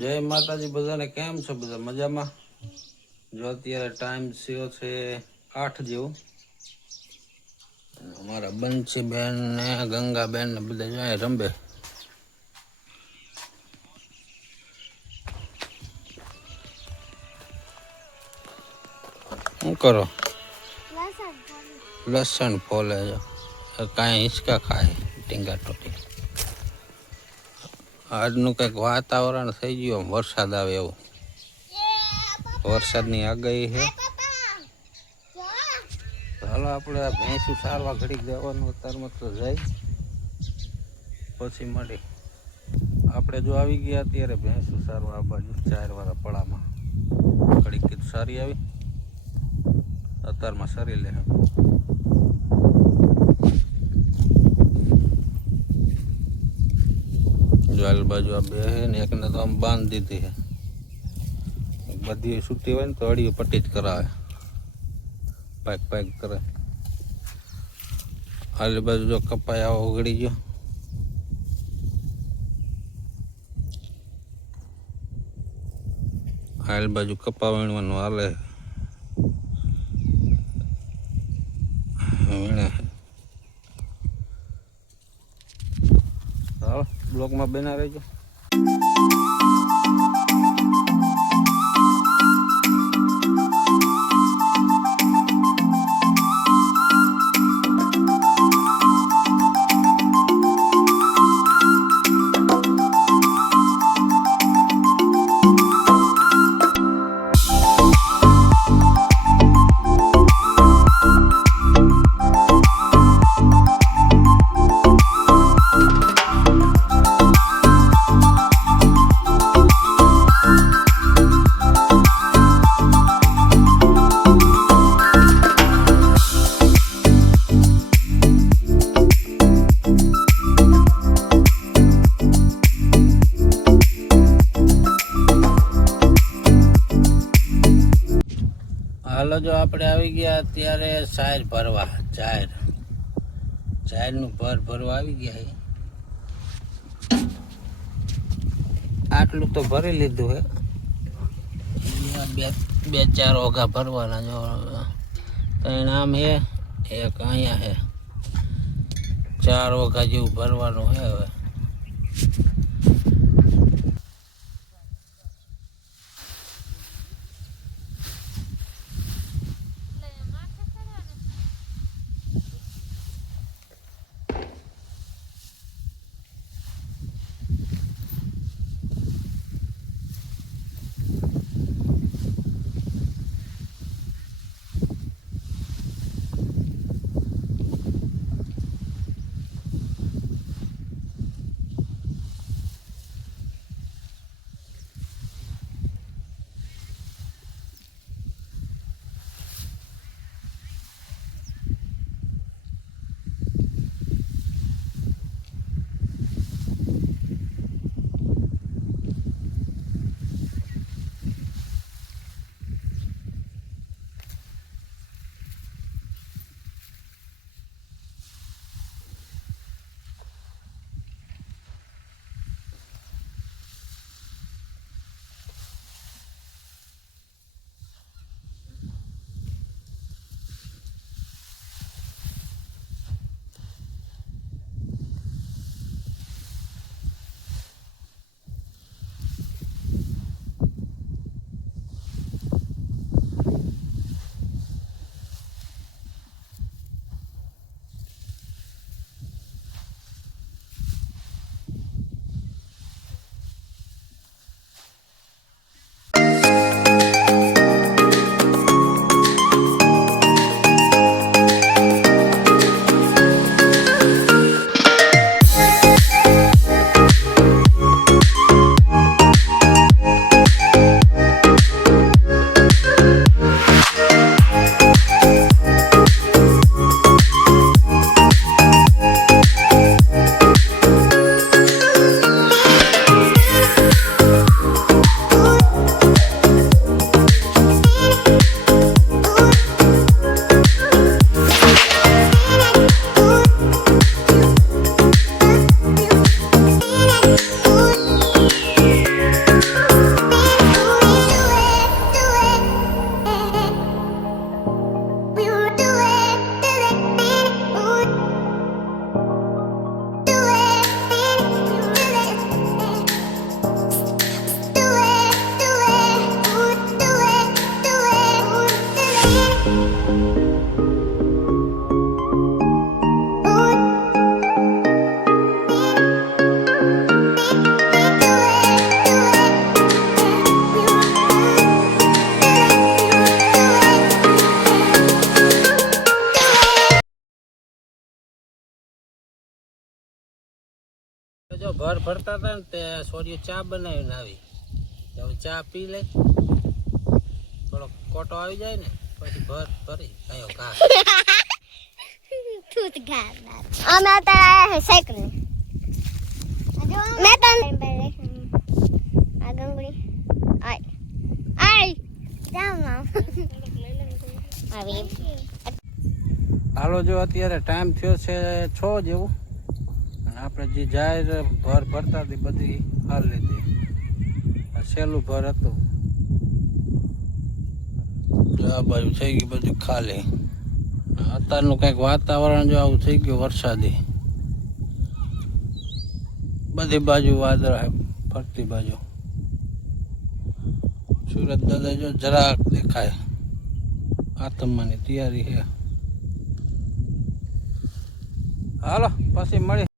જય માતાજી બધાને. કેમ છો બધા? મજામાં? જો અત્યારે ટાઈમ થયો છે 8 જેવું. અમારા બંસી બેન ને ગંગા બેન ને બધા જાય રંબે. શું કરો? લસણ ફોલે છે. કાંઈ હિંચકા ખાય ટીંગા ટોટી. આજનું કંઈક વાતાવરણ થઈ ગયું વરસાદ આવે એવું. વરસાદની આગાહી છે. હાલો આપણે ભેંસું સારવા ઘડીક જવાનું અત્યારમાં તો જાય પછી મળી. આપણે જો આવી ગયા અત્યારે ભેંસું સારવા આ બાજુ 4 વાળા પડામાં ઘડીક કીધું સારી આવી અત્યારમાં સારી લે. જાલ બાજુ આ બે છે ને એકને તો આમ બાંધી દીધી છે. બધી છૂટી હોય ને તો અડીએ પટ્ટી જ કરાવે, પાક પાક કરે. આલી બાજુ જો કપાયા ઓગળી ગયો. આલી બાજુ કપા વીણવાનું હાલે. વીણે હાલ બ્લોકમાં બના રહેજો. હાલો જો આપણે આવી ગયા અત્યારે ચાર ભરવા. ચારનું ભરવા આવી ગયા. આટલું તો ભરી લીધું હે. બે ચાર ઓઘા ભરવાના. જો ત્રણ આમ હે, એક અહીંયા હે. 4 ઓઘા જેવું ભરવાનું હે. હવે ભર ભરતા હતા ને તે સોરીઓ ચા બનાવીને આવી. હવે ચા પી લે, થોડો કોટો આવી જાય ને પછી ભરી આયો ઘા. તું ઘા અમે અત્યારે આયા હે સાયકલ ની. મેં તો આ ગંગડી આય જામ આવી. હાલો જો અત્યારે ટાઈમ થયો છે 6 જેવું, અને આપણે જે જાહેર ભર ભરતા હતી બધી હાલ લીધી. આ સહેલું ભર હતું, જો આ બાજુ થઈ ગયું બધું ખાલી. અત્યારનું કંઈક વાતાવરણ જો આવું થઈ ગયું વરસાદી, બધી બાજુ વાદળ છે ફરતી બાજુ. સુરત દાદા જો જરાક દેખાય, આતમવાની તૈયારી છે. હાલો પછી મળી.